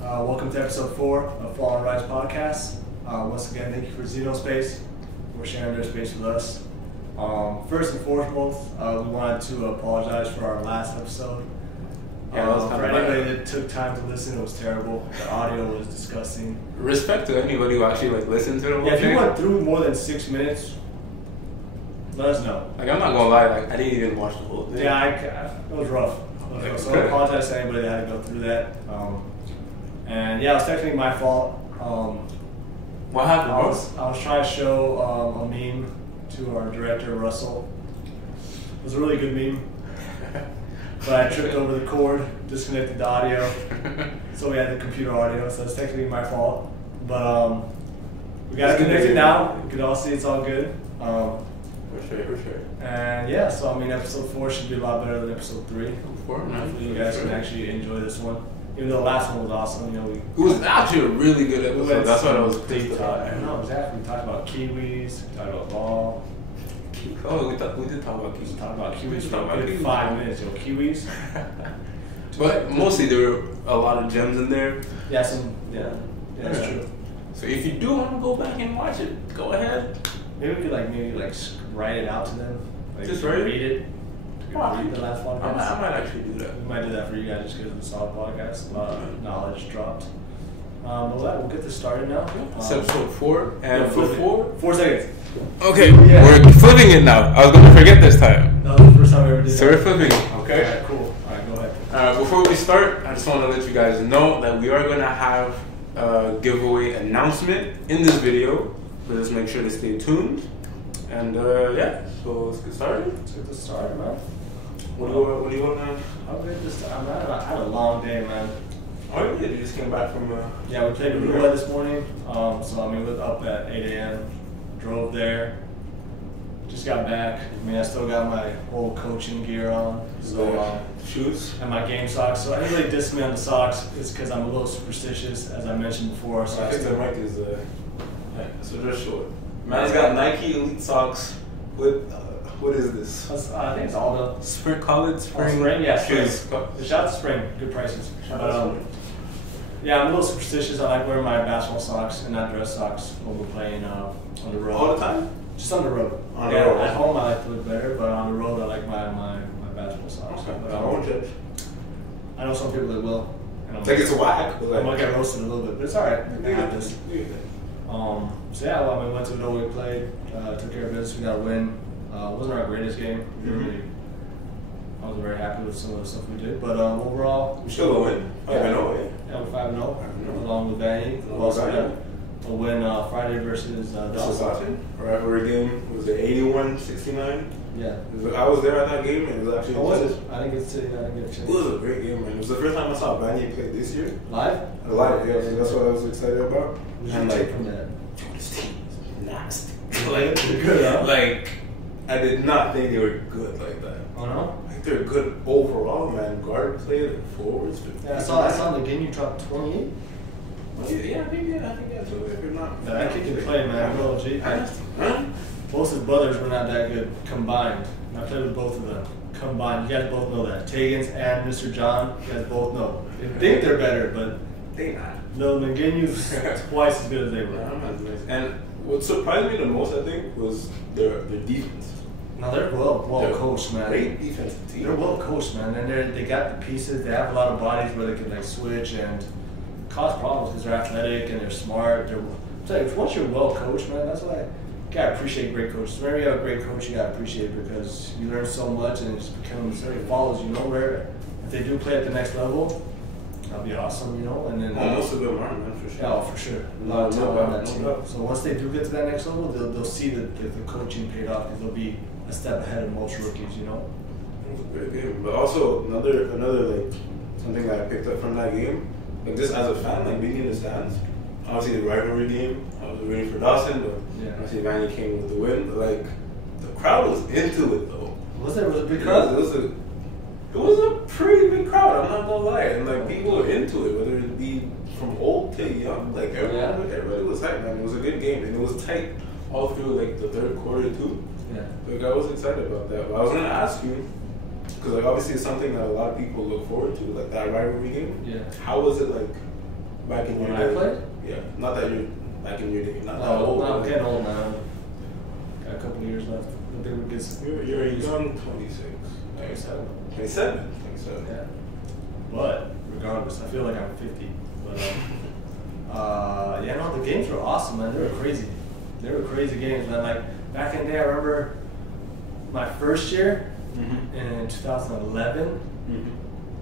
Welcome to episode 4 of Fall and Rise podcast. Once again, thank you for Zeno Space for sharing their space with us. First and foremost, we wanted to apologize for our last episode. For anybody that took time to listen, it was terrible. The audio was disgusting. Respect to anybody who actually listened to the whole Yeah, if thing. you went through more than 6 minutes, let us know. I'm not gonna lie, I didn't even watch the whole thing. Yeah, it was rough. So I apologize to anybody that had to go through that. And yeah, it was technically my fault. What happened? I was trying to show a meme to our director, Russell. It was a really good meme. But I tripped over the cord, disconnected the audio. So we had the computer audio, so it's technically my fault. But we got it connected now. You can all see it's all good. For sure. And yeah, so I mean, episode 4 should be a lot better than episode 3. Hopefully you guys can actually enjoy this one. Even though the last one was awesome, it was actually a really good episode. That's what I was pleased about. I know exactly. We talked about kiwis, we talked about ball. Oh, we did talk about kiwis. We talked about kiwis for a good 5 minutes, kiwis. But mostly there were a lot of gems in there. Yeah, that's true. So if you do want to go back and watch it, go ahead. Maybe we could write it out to them. Just read it. Read the last podcast. I might actually do that. We might do that for you guys just because it's a solid podcast. A lot of knowledge dropped. We'll get this started now. It's episode 4. And for 4 seconds. Okay, we're flipping it now. I was going to forget this time. That was the first time we ever did that. So we're flipping it. Okay. Alright, cool. Alright, go ahead. Before we start, I just want to let you guys know that we are going to have a giveaway announcement in this video. So just make sure to stay tuned. And so let's get started. Let's get this started, man. What do you want now? I'm good this time, man. I had a long day, man. Oh, you did? You just came back from... Yeah, we played roulette this morning. So, I mean, we were up at 8 a.m., drove there, just got back. I mean, I still got my old coaching gear on. So, shoes? And my game socks. So, I didn't really diss me on the socks. It's because I'm a little superstitious, as I mentioned before. So I think the mic is... so they're short. Man's got Nike Elite socks with... what is this? I think it's all the... Spring? Yeah, spring. Shoes. Shout out to Spring. Good prices. Yeah, I'm a little superstitious. I like wearing my basketball socks and not dress socks when we're playing on the road. All the time? Just on the road. On the road. At home I like to look better, but on the road I like my basketball socks. Okay. But I won't judge. I know some people that will. It's whack. I might get roasted a little bit, but it's alright. I got this. So yeah, well, we went to Uottawa, we played, took care of business, we got a win. It wasn't our greatest game. I wasn't very happy with some of the stuff we did, but overall, we still a win. 5-0, yeah, we're 5-0, along with Vanny. We also got a win Friday versus Dawson. Rivalry game was it 81-69? Yeah. I was there at that game, and it was actually. How was it? I didn't get to. It was a great game, man. It was the first time I saw Vanny play this year. Live? Live, yeah. So that's what I was excited about. What did you take from that? This team is nasty. Good, huh? I did not think they were good like that. Oh no? They're good overall, man. Guard play and forwards. Yeah, I saw Nginyu drop 28. Yeah, maybe I think that's what if you're not. That kid can play, man. Real G. Huh? Both his brothers were not that good combined. I played with both of them combined. You guys both know that. Tagans and Mr. John, you guys both know. They think they're better, but they not. No, Nginyu's twice as good as they were. And what surprised me the most, I think, was their defense. No, they're well coached, man. Great defensive team. They're well coached, man, and they got the pieces. They have a lot of bodies where they can switch and cause problems because they're athletic and they're smart. Once you're well coached, man, that's why you gotta appreciate great coaches. Whenever you have a great coach, you gotta appreciate it because you learn so much and it just becomes it follows you nowhere. If they do play at the next level, that'll be awesome, And then most of them are, man, for sure. Yeah, for sure. A lot of talent on that team. So once they do get to that next level, they'll see that the coaching paid off because they'll be a step ahead of most rookies, It was a great game. But also another something that I picked up from that game, just as a fan, being in the stands, obviously the rivalry game, I was rooting for Dawson, but obviously Vanny came with the win. But the crowd was into it though. Was it a big crowd? It was a pretty big crowd, I'm not gonna lie. And people were into it, whether it be from old to young, everybody was hyped, man. It was a good game and it was tight all through the third quarter too. Yeah. I was excited about that. But I was gonna ask you, because obviously it's something that a lot of people look forward to, that rivalry game. Yeah. How was it back in your when day? I played? Yeah, not that you're back in your day. Not that Oh, old. no, I'm getting old now. Got a couple of years left. I think we get You're a young 26. 27. 27? 27. Yeah. But regardless, I feel like I'm 50. But yeah, no, the games were awesome, man. They were crazy. They were crazy games, man. Like back in the day, I remember my first year in 2011.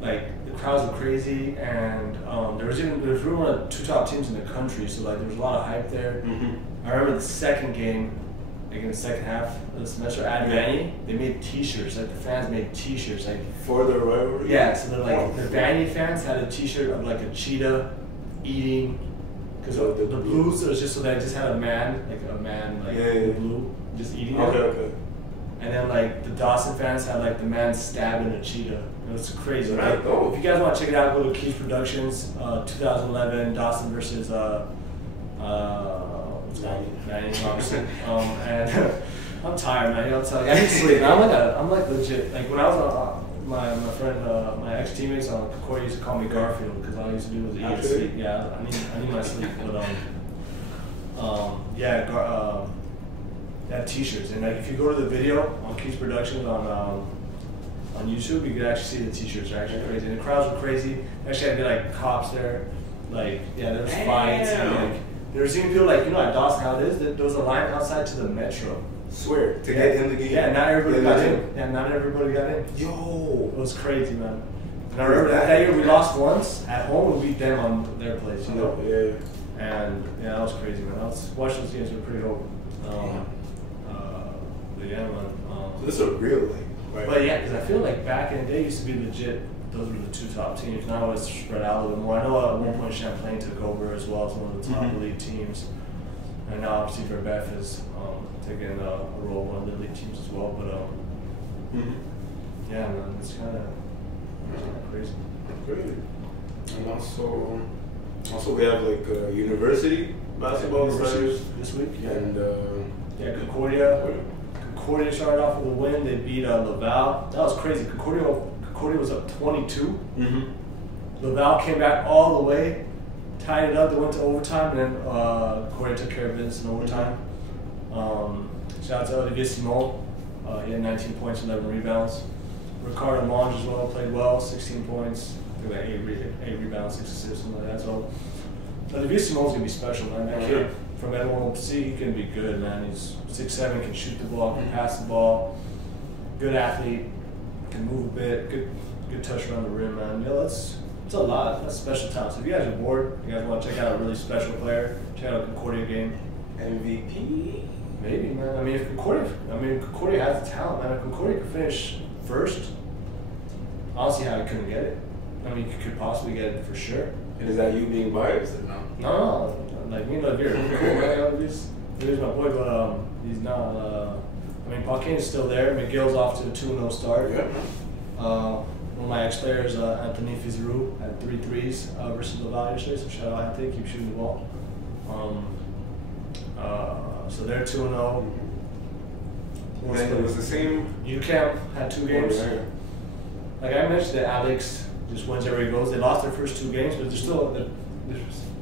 Like the crowds were crazy, and we were one of the 2 top teams in the country, so like there was a lot of hype there. I remember the second game, like in the second half of the semester at Vanier, they made T-shirts. Like the fans made T-shirts, like for the rivalry. Yeah, so they're like the Vanier fans had a T-shirt of like a cheetah eating, because the Blues it was just so they just had a man like in blue just eating. Okay. And then like the Dawson fans had like the man stabbing a cheetah. It was crazy. Like, Oh. if you guys want to check it out, go to Keith Productions, 2011 Dawson versus Vanier, obviously. And I'm tired, man. I'll tell you, I need sleep. I'm like legit. Like when I was my friend, my ex teammates on Concordia used to call me Garfield because all I used to do was eat and sleep. Yeah, I need my sleep. But they had T-shirts, and like if you go to the video on Keith's Productions on YouTube, you could actually see the T-shirts are actually crazy, and the crowds were crazy. Actually, had like cops there, like there was fights, and like there was even people like at Dawson how it is. There was a line outside to the metro. Swear to get in the game. Yeah, not everybody got in. Yeah, not everybody got in. Yo, it was crazy, man. And I remember that year we lost once at home. We beat them on their place, Yeah. And yeah, that was crazy, man. Watching those games were pretty dope. But yeah, man. So this is a real thing, right? But yeah, because I feel like back in the day, it used to be legit. Those were the 2 top teams. Now it's spread out a little bit more. I know at one point Champlain took over as well as one of the top elite teams. And now obviously Beth is taking a role in one of the elite teams as well. But yeah, man, it's kind of crazy. Crazy. And also we have like university basketball this week. Yeah. And Concordia started off with a win. They beat Laval. That was crazy. Concordia was up 22. Laval came back all the way, tied it up. They went to overtime, and then Concordia took care of business in overtime. Shout out to Olivier Simon. He had 19 points, 11 rebounds. Ricardo Monge as well played well, 16 points, I think like 8 rebounds, 6 assists, something like that. So Olivier Simon's gonna be special, man. That kid from NYC, he can be good, man. He's 6'7", can shoot the ball, can pass the ball, good athlete, can move a bit, good touch around the rim, man. It's a lot. That's special talent. So if you guys are bored, you guys want to check out a really special player, check out a Concordia game. MVP? Maybe, man. I mean, if Concordia has the talent, man. If Concordia could finish first, I don't see how he couldn't get it. I mean, he could possibly get it for sure. And is that you being biased or no? No. Like, me and Olivier, cool, man. He's my boy, but he's not. I mean, Paquin is still there. McGill's off to a 2-0 start. Yeah. One of my ex-players, Anthony Fizerou, had 3 threes versus Laval yesterday, so shout out Anthony, keep shooting the ball. So they're 2-0. And it was the same. UCAM had 2 games. Like I mentioned, that Alex just wins everywhere he goes. They lost their first 2 games, but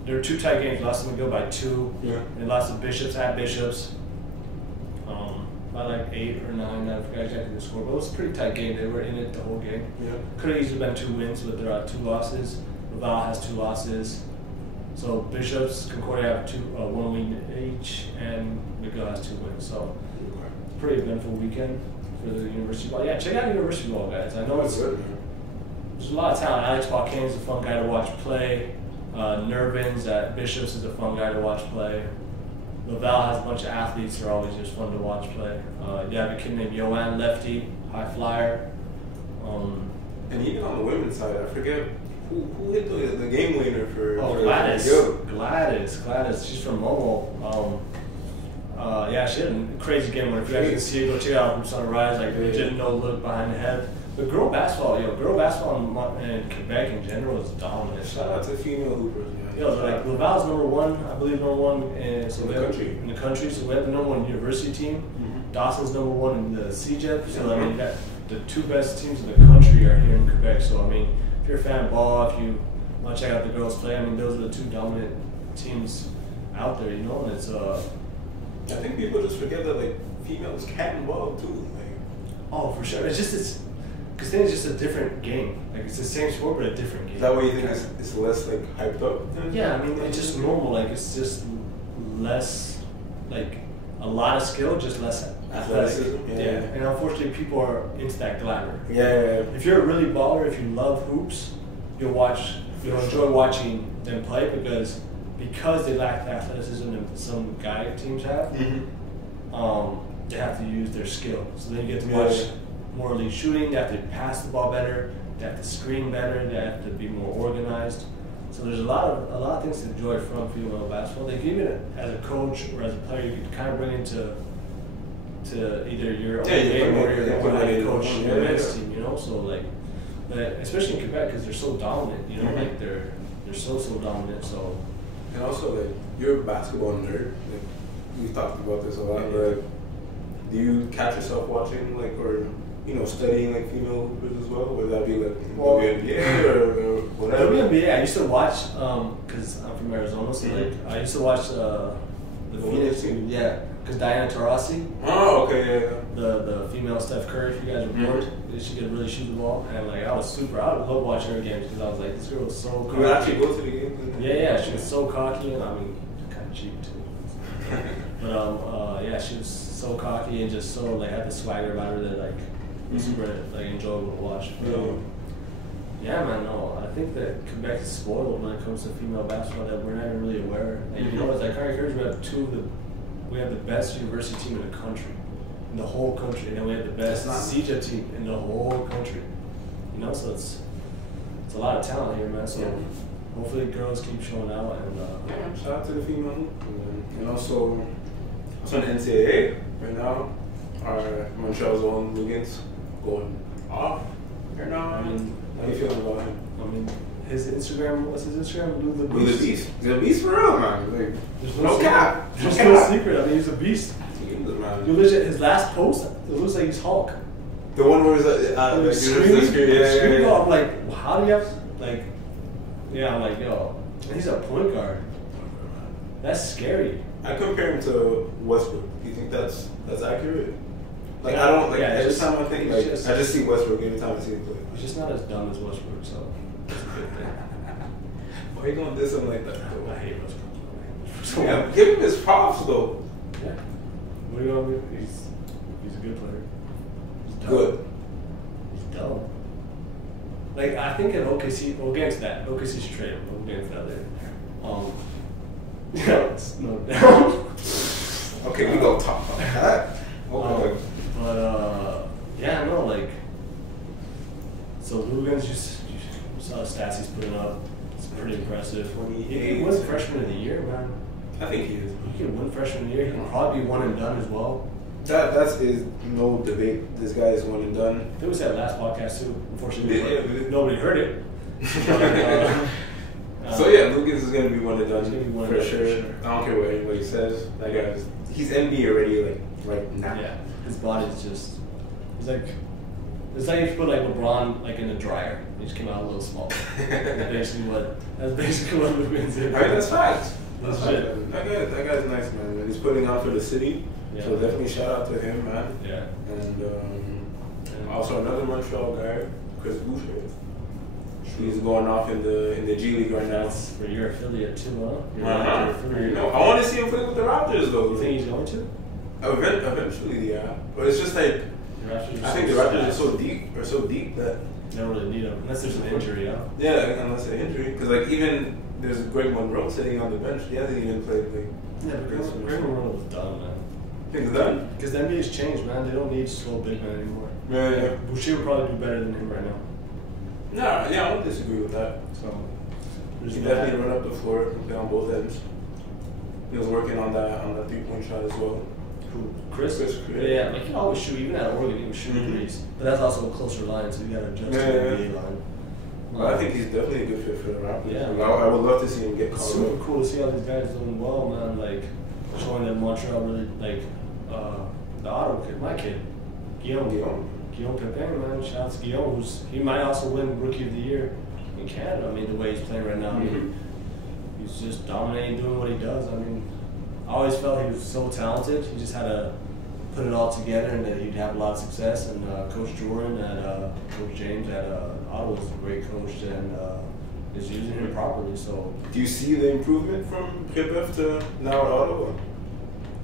there were 2 tight games. Lost to McGill by 2. Yeah. They lost to Bishops at Bishops by like 8 or 9. I forgot exactly the score, but it was a pretty tight game. They were in it the whole game. Yeah. Could have easily been 2 wins, but there are 2 losses. Laval has 2 losses. So Bishops, Concordia have 1 win each, and McGill has 2 wins. So pretty eventful weekend for the university ball. Yeah, check out university ball, guys. I know it's good. There's a lot of talent. Alex Paquin is a fun guy to watch play. Nervins at Bishops is a fun guy to watch play. Laval has a bunch of athletes who are always just fun to watch play. You have a kid named Yoann Lefty, high flyer. And even on the women's side, I forget who hit the game winner for. Gladys. She's from Momo. Yeah, she had a crazy game winner. If you guys can see it, go check it out from Sunrise. Like, didn't know look behind the head. But girl basketball in Quebec in general is dominant. Shout out to female hoopers, man. Like Laval's #1, I believe #1 in the country. So we have the #1 university team. Dawson's #1 in the CJEP. So I mean, the 2 best teams in the country are here in Quebec. So I mean, if you're a fan of ball, if you want to check out the girls play. I mean, those are the two dominant teams out there, you know, and it's I think people just forget that like females can ball too. Like, oh, for sure. Because then it's just a different game. Like it's the same sport but a different game. Is that what you think it's less like hyped up? Yeah, I mean it's just normal. Like it's just less, like a lot of skill, just less athletic. Yeah. And unfortunately, people are into that glamour. Yeah. If you're a really baller, if you love hoops, you'll enjoy watching them play because they lack the athleticism that some guy teams have. Mm-hmm. They have to use their skill. So then you get to watch more elite shooting. They have to pass the ball better. They have to screen better. They have to be more organized. So there's a lot of things to enjoy from female basketball. They give it as a coach or as a player. You can kind of bring into either your own game or your coach your men's team. You know, so like, but especially in Quebec because they're so dominant. You know, like they're so dominant. So. And also, like, you're a basketball nerd. Like, we've talked about this a lot, but do you catch yourself watching, like, or, you know, studying, like, female hoopers as well? Would that be, like, WNBA or whatever? WNBA, I used to watch, because I'm from Arizona, so, like, I used to watch the Phoenix team. Yeah, because Diana Taurasi. Oh, okay, yeah. The female Steph Curry, if you guys are bored, she could really shoot the ball. And, like, I would love watching her games because I was like, this girl was so cocky. You would actually go to the game? Yeah, she was so cocky, and I mean, kind of cheap too. But yeah, she was so cocky and just so like had the swagger about her that like was super like enjoyable to watch. But, yeah, man, no, I think that Quebec is spoiled when it comes to female basketball that we're not even really aware. Like, you know, as I kind of encourage, we have the best university team in the country, in the whole country, and then we have the best CJ team in the whole country. You know, so it's a lot of talent here, man. So. Hopefully, girls keep showing out. And shout out to the female. And also in the NCAA right now, our Montreal's own Lugentz going off right now. I mean, how you feeling about him? I mean, what's his Instagram? Lou the Beast. He's a beast for real, man. Like, there's no cap. There's no secret. I mean, he's a beast. Man. You legit, his last post, it looks like he's Hulk. The one where he's screaming. I'm like, how do you have, like, yeah, I'm like, yo, he's a point guard. That's scary. I compare him to Westbrook. Do you think that's accurate? Like, I don't, like, every time I think, like, I just see Westbrook every time I see him play. He's just not as dumb as Westbrook, so it's a good thing. Why are you going to do something like that, though? I hate Westbrook. Yeah, give him his props, though. Yeah. What do you want me to do? He's a good player. He's dumb. Good. He's dumb. Like, I think at OKC, we'll get into that. OKC should trade him. We'll get into that later. Yeah, it's no doubt. Okay, we gonna talk about that. Okay. But, yeah, no, like, so Lugentz, you saw the stats he's putting up. It's pretty impressive. He was freshman of the year, man. I think he is. He could win freshman of the year. He could probably be one and done as well. That is no debate. This guy is one and done. I think we said last podcast too. Unfortunately, nobody heard it. So yeah, Lugentz is gonna be one and done for sure. I don't care what anybody says. That guy he's NBA already, like right now. Yeah, his body's just. It's like if you put like LeBron like in a dryer. He just came out a little small. That's basically what Lugentz is. I mean, that's facts. That's fact. That guy's nice, man. He's putting out for the city. Yeah. So definitely shout out to him, man. Yeah. And also another Montreal guy, Boucher. He's going off in the G League right now. That's for your affiliate too, huh? I want to see him play with the Raptors though. You think he's going to? Eventually, yeah. But it's just like I think the Raptors are so deep that they don't really need him unless there's an injury, huh? Yeah, unless an injury. Because like even there's Greg Monroe sitting on the bench. He hasn't even played like. Yeah, but Greg Monroe was done, man. Think it's done? Because the NBA's changed, man. They don't need slow big men anymore. Yeah. Boucher would probably do better than him right now. No, yeah, I don't disagree with that. So he definitely run up the floor, play on both ends. He was working on that 3-point shot as well. Who? Chris? Yeah, like he always shoot. Even at Oregon, he was shooting threes. But that's also a closer line, so you got to adjust to the NBA line. Well, I think he's definitely a good fit for the Raptors. Yeah, I would love to see him get called. It's super cool to see all these guys doing well, man. Like showing that Montreal really like the Ottawa kid, my kid, Guillaume Pepin, man. Shout out to Guillaume, he might also win Rookie of the Year. in Canada. I mean, the way he's playing right now, I mean, he's just dominating, doing what he does. I mean, I always felt he was so talented. He just had to put it all together, and that he'd have a lot of success. And Coach Jordan and Coach James at Ottawa was a great coach, and is using him properly. So, do you see the improvement from Pepin to now at Ottawa?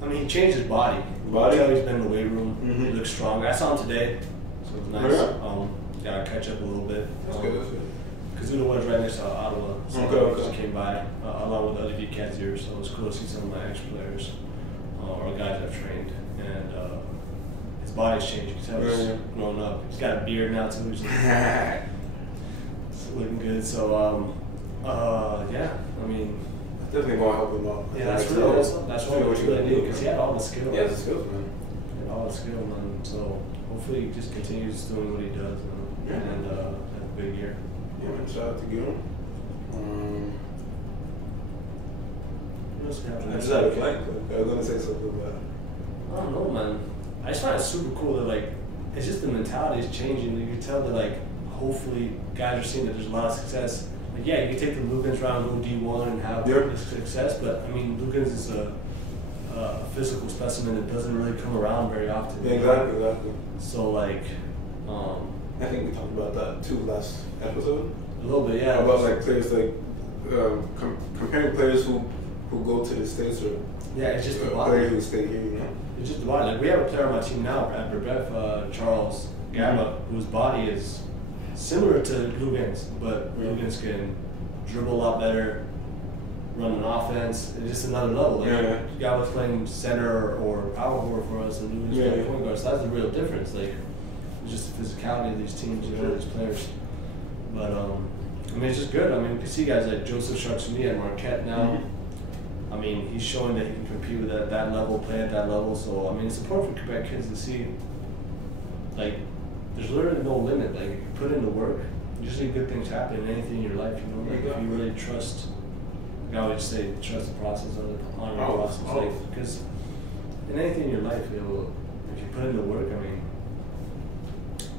I mean, he changed his body. He's been in the weight room. He looks stronger. I saw him today, so it was nice. Got to catch up a little bit. That's good. That's good. Kazuda was right next to Ottawa, so I just came by along with other cats here. So it was cool to see some of my ex-players or guys I've trained, and his body's changed. You can tell he's grown up. He's got a beard now too. He's looking good. So yeah, I mean. Definitely going to help him out. Yeah, that's what we really need, because he had all the skills. He has the skills, man. He had all the skills, man. So hopefully he just continues doing what he does and have a big year. Yeah, man. Shout out to Guillaume. What else happened? I just had a flight. I was going to say something about it. I don't know, man. I just find it super cool that, like, it's just the mentality is changing. You can tell that, like, hopefully guys are seeing that there's a lot of success. Like, yeah, you can take the Lugentz round, go D1 and have success, but I mean, Lugentz is a physical specimen that doesn't really come around very often. Yeah, exactly. So, like, I think we talked about that too last episode. A little bit, yeah. About like players, like comparing players who go to the States or it's just the body. Players who stay here, you know. It's just the body. Like, we have a player on my team now at Brebeuf, Charles Gamma, whose body is similar to Lugentz, but Lugentz can dribble a lot better, run an offense. It's just another level. Like, the guy was playing center or power forward for us, and Lugentz playing point guard. So that's the real difference. Like, it's just the physicality of these teams, you know, these players. But I mean, it's just good. I mean, you can see guys like Joseph Chartsuni at Marquette now. I mean, he's showing that he can compete with that level, play at that level. So I mean, it's important for Quebec kids to see, like, there's literally no limit. Like, if you put in the work, usually good things happen in anything in your life, you know? Like, if you really trust, I always say, trust the process or the honoring process. Like, because in anything in your life, if you put in the work, I mean,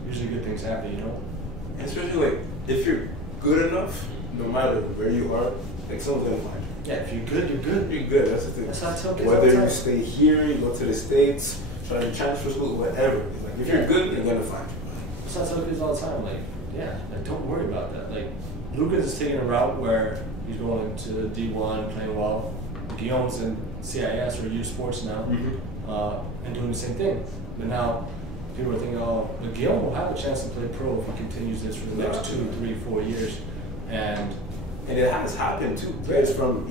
usually good things happen, you know? And especially, like, if you're good enough, no matter where you are, like, someone's going to find you. Yeah, if you're good, you're good. You're good, that's the thing. That's how I tell kids whether you stay here, you go to the States, try to transfer school, whatever. Like, if you're good, they're going to find you. That's what I tell kids all the time. Like, don't worry about that. Like, Lucas is taking a route where he's going to D1, playing well. Guillaume's in CIS or U Sports now, and doing the same thing. But now, people are thinking, but Guillaume will have a chance to play pro if he continues this for the next 2, 3, 4 years. And it has happened too. Players from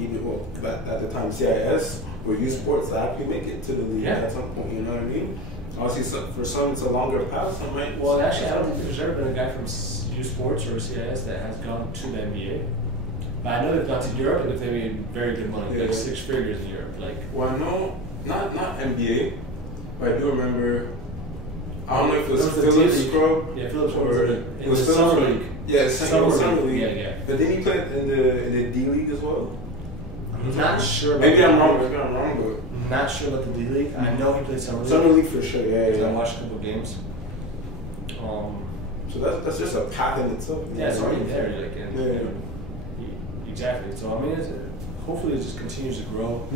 at the time CIS or U Sports that actually make it to the league at some point. You know what I mean? Obviously, for some it's a longer path. Some might. Well, actually, I don't think there's ever been a guy from U Sports or CIS that has gone to the NBA. But I know they've gone to Europe and they've made very good money, like 6 figures in Europe. Like, well, no, not NBA, but I do remember. I don't know if it was Phillips Pro. Yeah, Phillips Pro. It was the Summer League. Yeah, Summer League. Yeah. But then he played in the D League as well. I'm not sure. Maybe I'm wrong. Maybe I'm wrong, but I'm not sure about the D League. I know he played Summer League. Summer League for sure. Yeah. I watched a couple of games. So that's just a path in itself. Yeah, it's already there. Like, exactly. So I mean, hopefully it just continues to grow.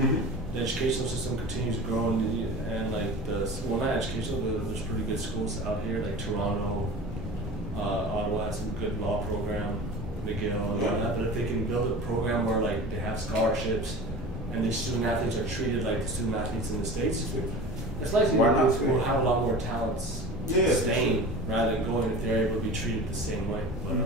The educational system continues to grow, and like not educational, but there's pretty good schools out here, like Toronto, Ottawa has a good law program, McGill, and all that. But if they can build a program where like they have scholarships, and the student athletes are treated like the student athletes in the States, it's likely we'll have a lot more talents staying rather than going if they're able to be treated the same way. But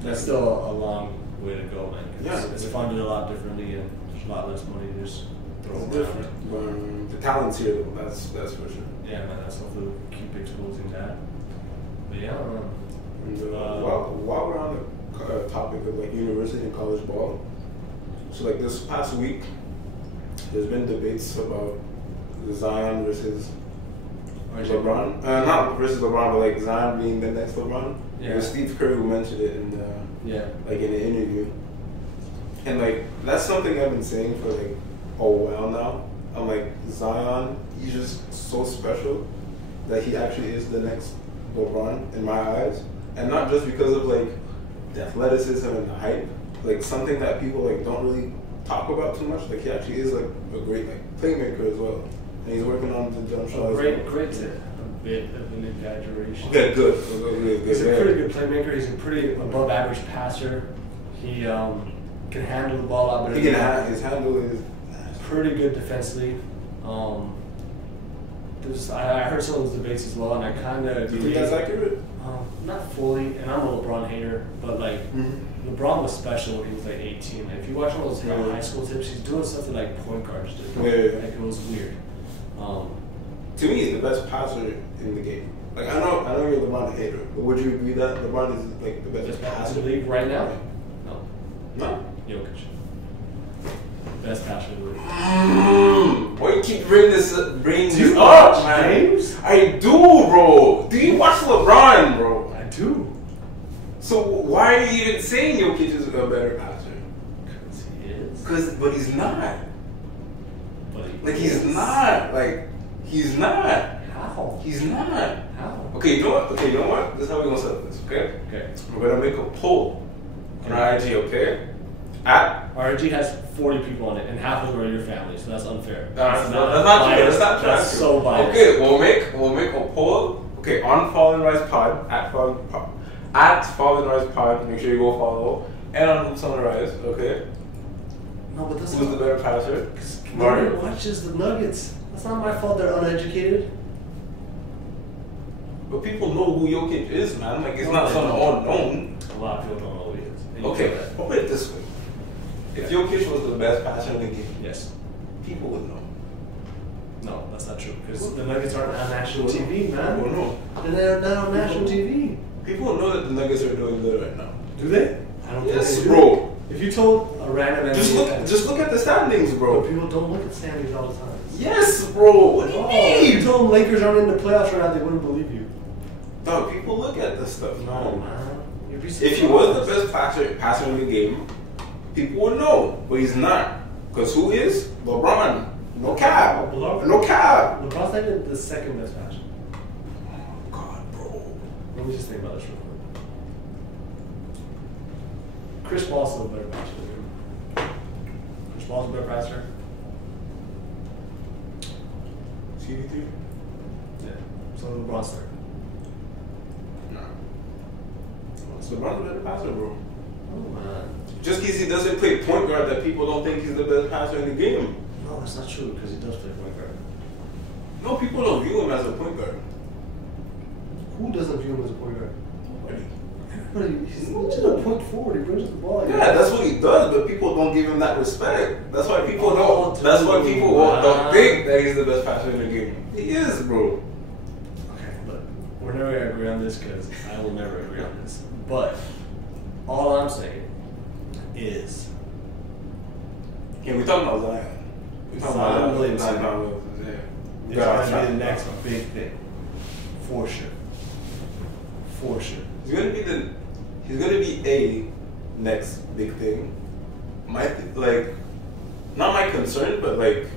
that's still a long way to go, man. It's funded a lot differently, and there's a lot less money to just throw around. The talent's here, though. That's for sure. Yeah, man. That's hopefully we'll keep exposing that. But yeah, while we're on the topic of like university and college ball, so like this past week, there's been debates about Zion versus LeBron. Not versus LeBron, but like Zion being the next LeBron. Yeah. It was Steve Curry who mentioned it in like in an interview. And like that's something I've been saying for like a while now. I'm like, Zion, he's just so special that he actually is the next LeBron in my eyes. And not just because of like the athleticism and the hype, like something that people like don't really talk about too much. Like he actually is like a great like playmaker as well, and he's working on the jump shot. Great tip. A bit of an exaggeration. Okay, good. He's a pretty good playmaker. He's a pretty above average passer. He can handle the ball a lot better. His handle is pretty good defensively. I heard some of those debates as well, and I kind of agree. Do you think that's accurate? Not fully, and I'm a LeBron hater, but like LeBron was special when he was like 18. Like, if you watch all those high school tips, he's doing stuff that like point guards do. Yeah. Like it was weird. To me, he's the best passer in the game. Like I know you're a LeBron hater, but would you agree that LeBron is like the best passer in the league right now? No. Jokic. Best passer in the league. Why you keep bringing this up, man? James? I do, bro. Do you watch LeBron, bro? I do. So why are you even saying Jokic is a better passer? Because he is. But he's not. But he's not. Like, he's not. How? He's not. How? Okay, you know what? This is how we're gonna set this, okay? Okay. We're gonna make a poll on our IG, okay? Our IG has 40 people on it, and half of them are your family, so that's unfair. That's not true. That's so biased. Okay, we'll make a poll. Okay, on Fall and Rise Pod, at Fall and Rise Pod. Make sure you go follow, and on Hoops on the Rise. Okay. No, but that's who's the better passer? Nobody watches the Nuggets. That's not my fault. They're uneducated. But people know who Jokic is, man. Like, it's not something unknown. A lot of people don't know who he is. Okay, I'll put it this way. If Jokic was the best passer in the game, yes, people would know. No, that's not true. Because the Nuggets aren't on national TV, man. People know. They're not on national TV. People know that the Nuggets are doing good right now. Do they? I don't yes, think they bro. Do. If you told a random just look at the standings, bro. But people don't look at standings all the time. Yes, bro. What do you mean? If you told them Lakers aren't in the playoffs right now, they wouldn't believe you. Dog, people look at this stuff. No, man. If he was the best passer in the game, people would know, but he's not. Because who is? LeBron. No cap. No cap. LeBron's not even the second best passer. Oh, God, bro. Let me just think about this real quick. Chris Paul's still a better passer than him. Chris Paul's a better passer. CP3? Yeah. So LeBron's third. No. So LeBron's a better passer, bro. Oh, man. Just because he doesn't play point guard, that people don't think he's the best passer in the game. No, that's not true, because he does play point guard. No, people don't view him as a point guard. Who doesn't view him as a point guard? Nobody. He's just a point forward. He brings the ball. Yeah, that's what he does, but people don't give him that respect. That's why people don't. That's why people don't think that he's the best passer in the game. He is, bro. Okay, but we're never gonna agree on this because I will never agree on this. But all I'm saying is, yeah, we're talking about Zion. We're talking Zion Williamson. Yeah. It's gonna be the next big thing, for sure. For sure. He's gonna be a next big thing. Not my concern, but like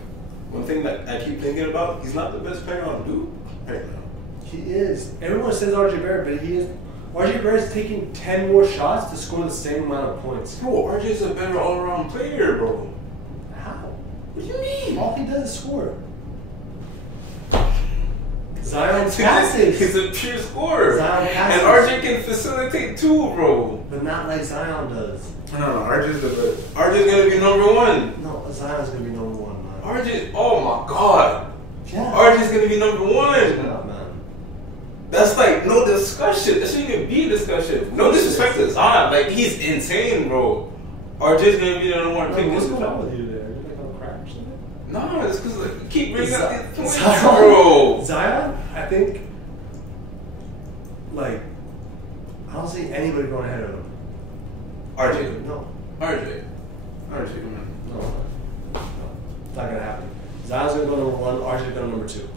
one thing that I keep thinking about. He's not the best player on Duke right now. He is. Everyone says RJ Barrett, but he is. RJ Barrett's taking 10 more shots to score the same amount of points. Bro, RJ's a better all-around player, bro. How? What do you mean? All he does is score. Zion passes. He's a pure scorer. Zion passes. And RJ can facilitate too, bro. But not like Zion does. No, RJ's the best. RJ's gonna be number one. No, Zion's gonna be number one, man. RJ, oh my God. Yeah. RJ's gonna be number one. Shut up, man. That's like no discussion. That shouldn't even be a discussion. No disrespect to Zion. Like, he's insane, bro. RJ's gonna be the number one pick. What's going on with you there? Are you like on crack or something? No, it's because like, you keep bringing up these points, Zion, bro. Zion, I think, like, I don't see anybody going ahead of him. RJ. No. RJ, come on. No. It's not gonna happen. Zion's gonna go number one. RJ's going number two.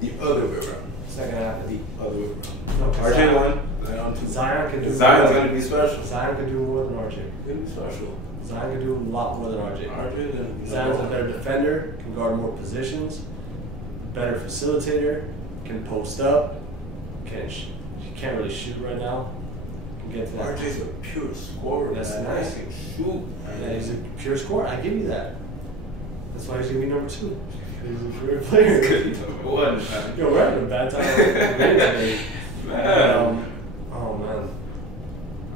The other way around. It's not gonna happen. The other way around. No, RJ won. Zion two. Zion can do. Zion's gonna be special. Zion can do more than RJ. Gonna be special. Zion can do a lot more than RJ. RJ gonna be. Zion's a better defender, can guard more positions, better facilitator, can post up, he can't really shoot right now, can We'll get to that. RJ's a pure scorer. That's man. nice. He can shoot. Yeah, he's a pure scorer. I give you that. That's why he's gonna be number 2. He's a pure player. Number 1, man. Yo, we're having a bad time today. Man. Oh man.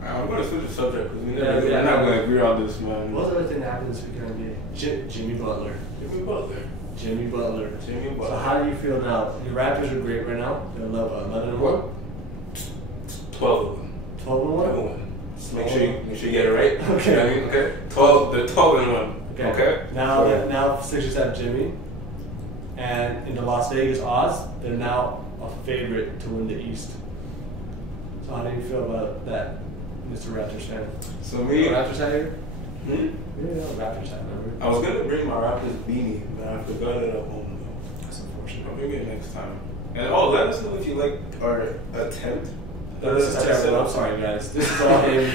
I'm gonna switch the subject because we're not gonna agree on this, man. What was the other thing that happened this weekend in NBA? Jimmy Butler. Jimmy Butler. Jimmy Butler. Jimmy Butler. So how do you feel now? Your Raptors are great right now. They're 11-1. 12-1. 12-1. Make sure you get it right. Okay. You know what I mean? Okay. 12. They're 12-1. Okay. Now Sixers have Jimmy, and in the Las Vegas odds, they're now a favorite to win the East. So how do you feel about that, Mr. Raptors fan? So me, Raptors hat here? Hmm? Yeah, Raptors hat, remember? I was gonna bring my Raptors beanie, but I forgot it at home though. That's unfortunate. I'll bring it next time. And let us know if you like our attempt. This is terrible. I'm sorry, guys. This is all him.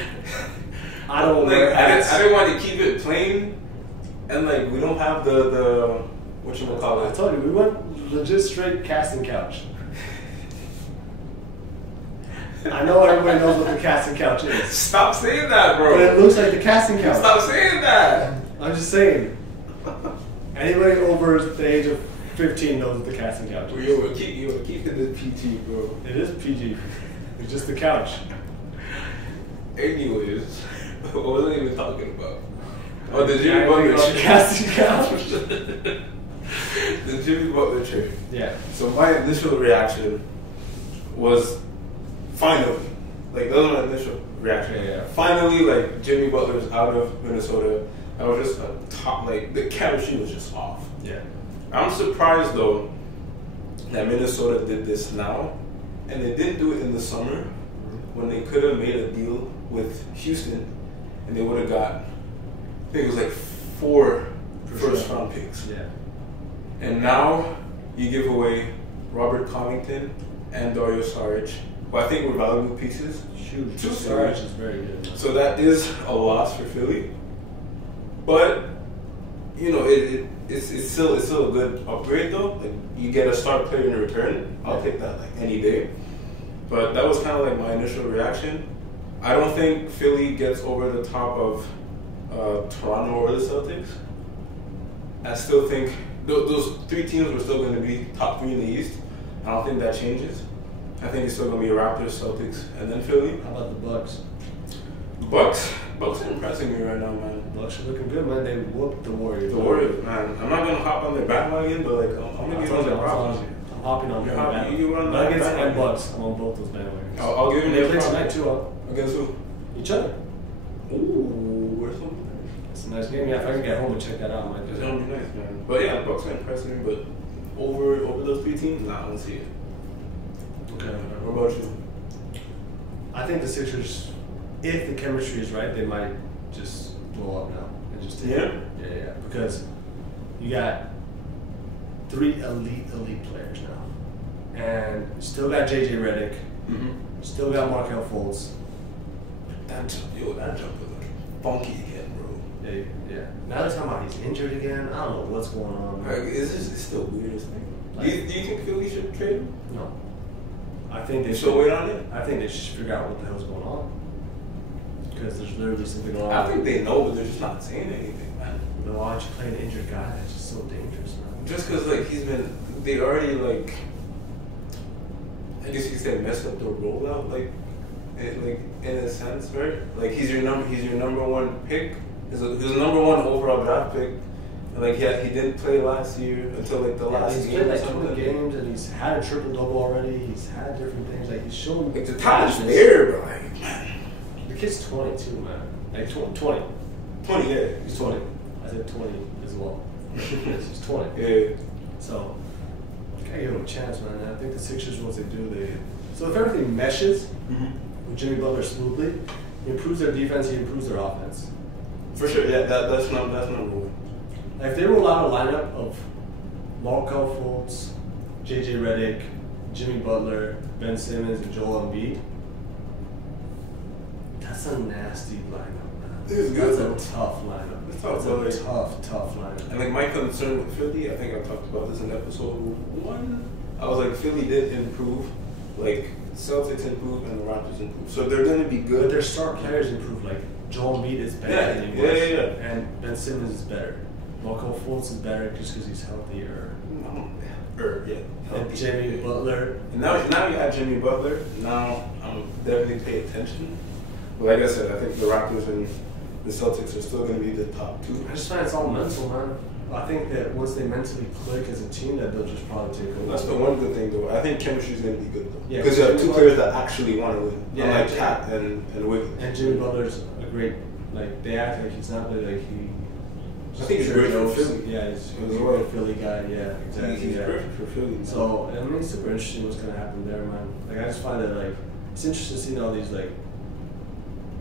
I don't wear I hats. didn't want to keep it plain, and like we don't have the what you would call I it. told you we went legit straight casting couch. I know everybody knows what the casting couch is. Stop saying that, bro. But it looks like the casting couch. Stop saying that. I'm just saying. Anybody over the age of 15 knows what the casting couch is. We're keeping this PG, bro. It is PG. It's just the couch. Anyways, what was I even talking about? Oh, the Jimmy Butler trade. Casting couch. The Jimmy Butler trade. Yeah. So my initial reaction was finally, like that was my initial reaction. Yeah. Finally, like Jimmy Butler's out of Minnesota. I was just like the chemistry was just off. Yeah. I'm surprised though that Minnesota did this now, and they didn't do it in the summer when they could have made a deal with Houston, and they would have got, I think it was like 4 first-round picks. Yeah. And now you give away Robert Covington and Dario Saric, who I think were valuable pieces. Huge. Two Saric Saric. is very good. So that is a loss for Philly, but you know it's still a good upgrade though. Like you get a star player in return. I'll take that like any day. But that was kind of like my initial reaction. I don't think Philly gets over the top of Toronto or the Celtics. I still think those 3 teams were still going to be top 3 in the East. I don't think that changes. I think it's still going to be Raptors, Celtics, and then Philly. How about the Bucks? Bucks are impressing me right now, man. Bucks are looking good, man. They whooped the Warriors. The Warriors, man. I'm not going to hop on their bandwagon, but like I'm going to give them their props. I'm hopping on You run that Nuggets and bandwagon. Bucks. I'm on both those bandwagons. I'll give them They their play props. tonight too, huh? Against who? Each other. Ooh, where's the It's a nice game. Yeah, if I can get home and check that out, I might do It's that. gonna be nice, man. But yeah, the Bucks are impressing me, but over those 3 teams, nah, I don't see it. Okay. What about you? I think the Sixers, if the chemistry is right, they might just blow up now and just take it. Yeah. Because you got 3 elite players now, and still got JJ Redick, still got Markelle Fultz. That jump was like funky again, bro. Yeah. Now they're talking about he's injured again. I don't know what's going on. Like, it's still the weirdest thing. Like, do you think Philly should trade him? No. I think they should wait on it. I think they should figure out what the hell's going on. Because there's literally something going on. I think they know, but they're just not saying anything, man. Then why aren't you playing an injured guy? That's just so dangerous, man. Just because like they already like, I guess you could say messed up the rollout, like in a sense, right? Like he's your number 1 pick. He's a number 1 overall draft pick. And like he didn't play last year until like the last he's game. played like 20 games and he's had a triple-double already. He's had different things. Like he's shown Like the talent's there, but like man. The kid's 22, man. Like 20. 20, yeah. He's 20. I said 20 as well. Yes, he's 20. Yeah. So, gotta give him a chance, man. I think the Sixers, once they do, So if everything meshes with Jimmy Butler smoothly, he improves their defense, he improves their offense. For sure, yeah, that's number 1. Like if they roll out a lineup of Markelle Fultz, JJ Redick, Jimmy Butler, Ben Simmons, and Joel Embiid, that's a nasty lineup, man. It's good. That's a tough lineup. It's tough, That's a tough lineup. And like my concern with Philly, I think I talked about this in episode 1. I was like, Philly did improve like Celtics improve and the Raptors improve. So they're going to be good. But their star players improve. Like Joel Embiid is better than he was. And Ben Simmons is better. Marco Fultz is better just because he's healthier. And Jimmy Butler. And now you add Jimmy Butler. Now I'm definitely pay attention. But like I said, I think the Raptors and the Celtics are still going to be the top two. I just find it's all mental, man. I think that once they mentally click as a team, that they'll just probably take over. That's the one good thing, though. I think chemistry is going to be good, though. Yeah, because you have two players that actually want to win. Yeah, like Cat and Wiggins. And Jimmy Butler's a great, like, they act like he's not like he. I think he's great for Philly. Yeah, he's a great Philly guy. Yeah, exactly. He's perfect for Philly. So, I mean, it's super interesting what's going to happen there, man. Like, I just find that, like, it's interesting seeing all these, like,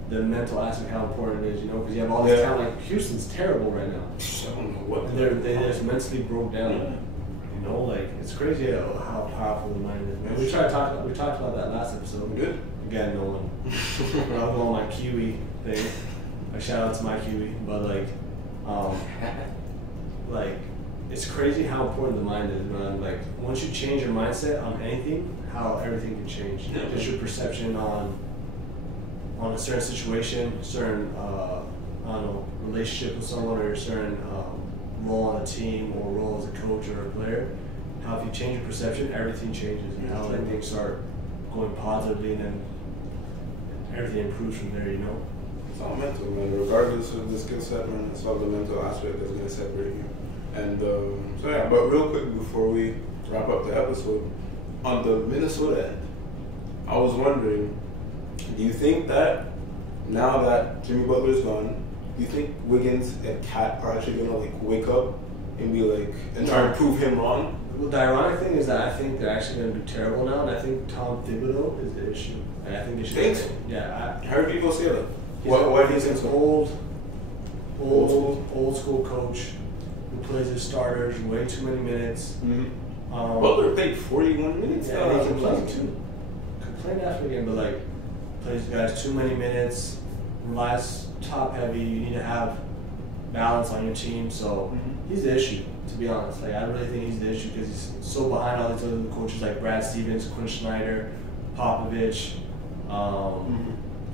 the mental aspect, how important it is, you know, because you have all this talent. Like, Houston's terrible right now. I don't know what. And they just mentally broke down. You know, like, it's crazy how powerful the mind is. Man. We talked about that last episode. We did. Again, no one. I'll go on my Kiwi thing. Like, shout out to my Kiwi, but like, it's crazy how important the mind is, man. Like, once you change your mindset on anything, how everything can change. Just your perception on a certain situation, certain I don't know, relationship with someone, or a certain role on a team, or role as a coach or a player. How if you change your perception, everything changes, and how like things start going positively, and then everything improves from there. You know. It's all mental, man. Regardless of the skill set, man, it's all the mental aspect that's going to separate you. And so yeah, but real quick before we wrap up the episode, on the Minnesota end, I was wondering, do you think that now that Jimmy Butler's gone, do you think Wiggins and Cat are actually going to like wake up and be like, and try to prove him wrong? Well, the ironic thing is that I think they're actually going to do terrible now, and I think Tom Thibodeau is the issue. And I think they should. Thanks. Yeah, I heard people say that. He's an old school coach who plays his starters way too many minutes. Mm-hmm. Butler played 41 minutes. Yeah, he complained too. Complained after the game, but like plays guys too many minutes, relies top heavy. You need to have balance on your team. So he's the issue, to be honest. Like I really think he's the issue because he's so behind all these other coaches like Brad Stevens, Quinn Snyder, Popovich.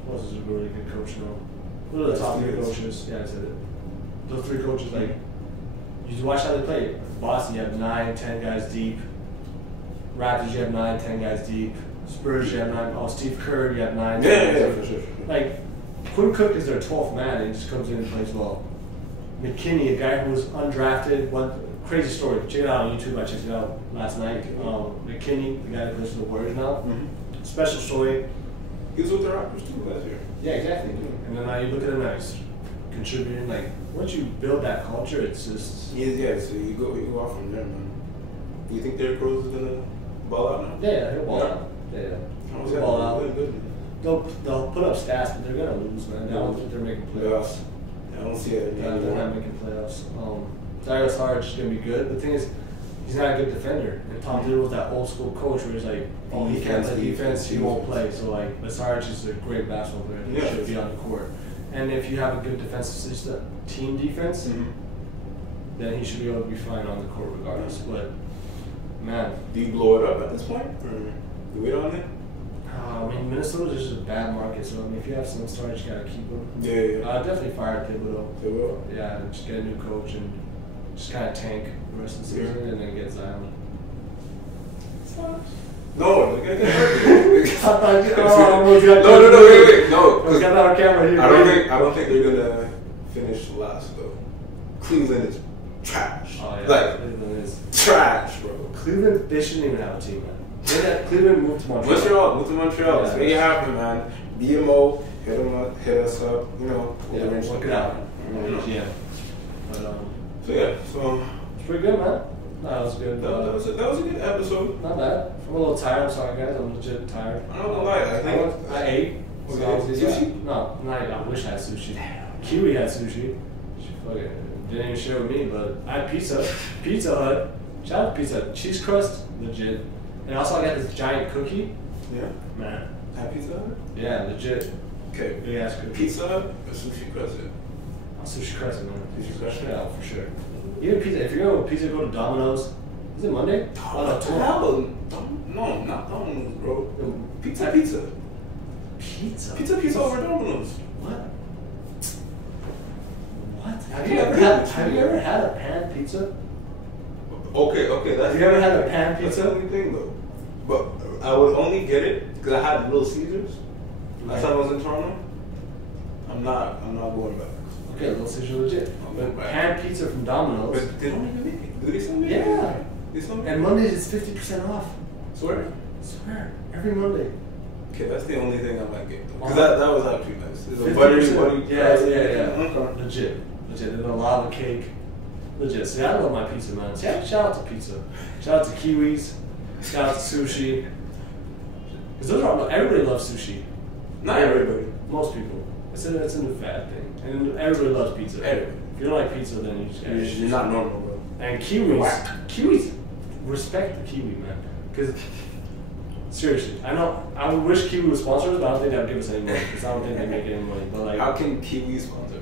Who else is a really good coach now? What are the top three coaches? Yeah, I said it. Those three coaches, like, you watch how they play. Boston, you have 9, 10 guys deep. Raptors, you have 9, 10 guys deep. Spurs, you have 9. Oh, Steve Kerr, you have 9. Yeah, for sure. Like, Quinn Cook is their 12th man and he just comes in and plays well. McKinney, a guy who was undrafted, crazy story. Check it out on YouTube. I checked it out last night. McKinney, the guy that plays for the Warriors now. Special story. He was with the Raptors too last year. Yeah, exactly. And then now you look at him now, he's contributing. Like, once you build that culture, it's just... Yeah, so you go off from there, man. Do you think Derrick Rose is going to ball out now? Yeah, he'll ball out. Yeah. He'll ball out. Good. They'll put up stats, but they're going to lose, man. I don't think they're making playoffs. I don't see it. They're not making playoffs. Darius Harge is going to be good. But the thing is, he's not a good defender. And Tom Thibodeau was that old school coach where he's like, oh, he can't play defense, he won't play. So like, Sarge is a great basketball player. He should be on the court. And if you have a good defensive system, team defense, then he should be able to be fine on the court regardless. But man, do you blow it up at this point, or you wait on it? I mean, Minnesota's just a bad market. So I mean, if you have some stars, you gotta keep them. Yeah. I'd definitely fire Thibodeau. Thibodeau? Yeah, just get a new coach and just kind of tank the rest of the season and then get Zion. No, they're gonna get hurt. No, wait. No, we got that on camera here. I don't think they're gonna finish last though. Cleveland is trash. Oh yeah, like Cleveland is trash, bro. Cleveland, they shouldn't even have a team, man. Cleveland moved to Montreal. Move to Montreal. So there you have it, man. BMO, hit us up. You know, we'll work it out. Yeah. But so it's pretty good, man. No, that was good. That was a good episode. Not bad. I'm a little tired. I'm sorry, guys. I'm legit tired. I'm not gonna lie. I ate. Sushi? No, I wish I had sushi. Kiwi had sushi. She fucking didn't even share with me, but I had pizza. Pizza Hut. Shout out to Pizza Hut. Cheese crust, legit. And also I got this giant cookie. Yeah. Man. Had Pizza Hut? Yeah, legit. Okay. Big ass cookie. Pizza Hut or sushi crust? Sushi crust, man. Sushi crust? Yeah, for sure. Even pizza. If you're going with pizza, go to Domino's. Is it Monday? What the hell? No, not Domino's, bro. Pizza. Pizza Pizza over Domino's. What? Have you ever had a pan pizza? Okay, that's. Have you ever had a pan That's pizza? the only thing though. But I would only get it because I had Little Caesars. Last time I was in Toronto. I'm not going back. Okay, Little Caesar legit. I'm But going back. pan pizza from Domino's. But they don't even make it. Do they still make it? Yeah. They still make it? And Mondays it's 50% off. Swear? Swear. Every Monday. Okay, that's the only thing I might get though. Because that was actually nice. It's a 50%. buttery. Yeah. Okay. Legit. And a lava cake. Legit. See, I love my pizza, man. See, shout out to pizza. Shout out to Kiwis. Shout out to sushi. Because those are everybody loves sushi. Not everybody. Most people. It's a new fad thing. And everybody loves pizza. Everybody. If you don't like pizza, then you just You're not normal, bro. And Kiwis respect the Kiwi, man. Because seriously, I would wish Kiwi would sponsor us, but I don't think they would give us any money. Because I don't think they make any money. But like, how can Kiwi sponsor us?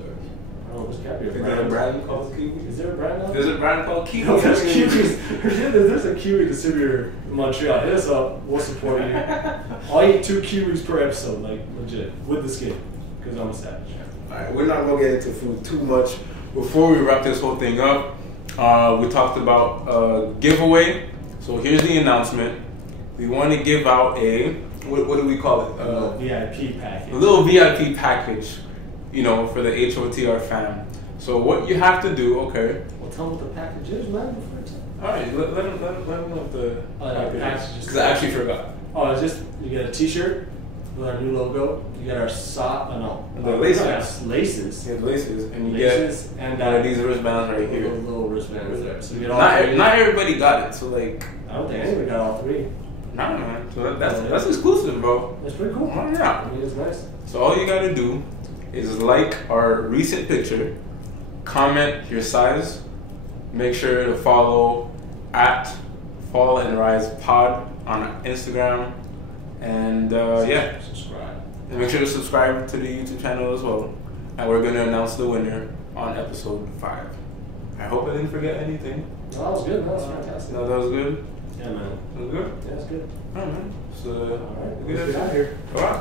I don't know. There's gotta be a Is brand. there a brand called Kiwi? Is there a brand now? There's a brand called Kiwi. No, there's Kiwis. There's a Kiwi distributor in Montreal. Hit us up. We'll support you. I'll eat 2 Kiwis per episode, like legit, with the skin, because I'm a savage. Alright, we're not gonna get into food too much. Before we wrap this whole thing up, we talked about a giveaway. So here's the announcement. We want to give out a what do we call it? A VIP package. A little VIP package, for the HOTR fam. So what you have to do, okay? Well, tell them what the package is, man. Before I tell. All right, let them know what the package is. Because I actually forgot. Oh, it's just you get a T-shirt with our new logo. You get our sock. The laces. Laces. Yeah, the laces, and you Laces get and these wristbands right here. Little wristbands there. So you get all Not three. everybody got it, so like. I don't think anybody got all 3. Nah, man. So that's exclusive, bro. It's pretty cool. Oh, yeah. I mean, it's nice. So all you gotta do is like our recent picture, comment your size, make sure to follow at Fall and Rise Pod on Instagram, and yeah, Subscribe. and make sure to subscribe to the YouTube channel as well. And we're gonna announce the winner on episode 5. I hope I didn't forget anything. No, that was good. That was fantastic. No, that was good. Yeah, man. That was good. Yeah, that's good. All right, man. So All right. good Let's get out of here. All right.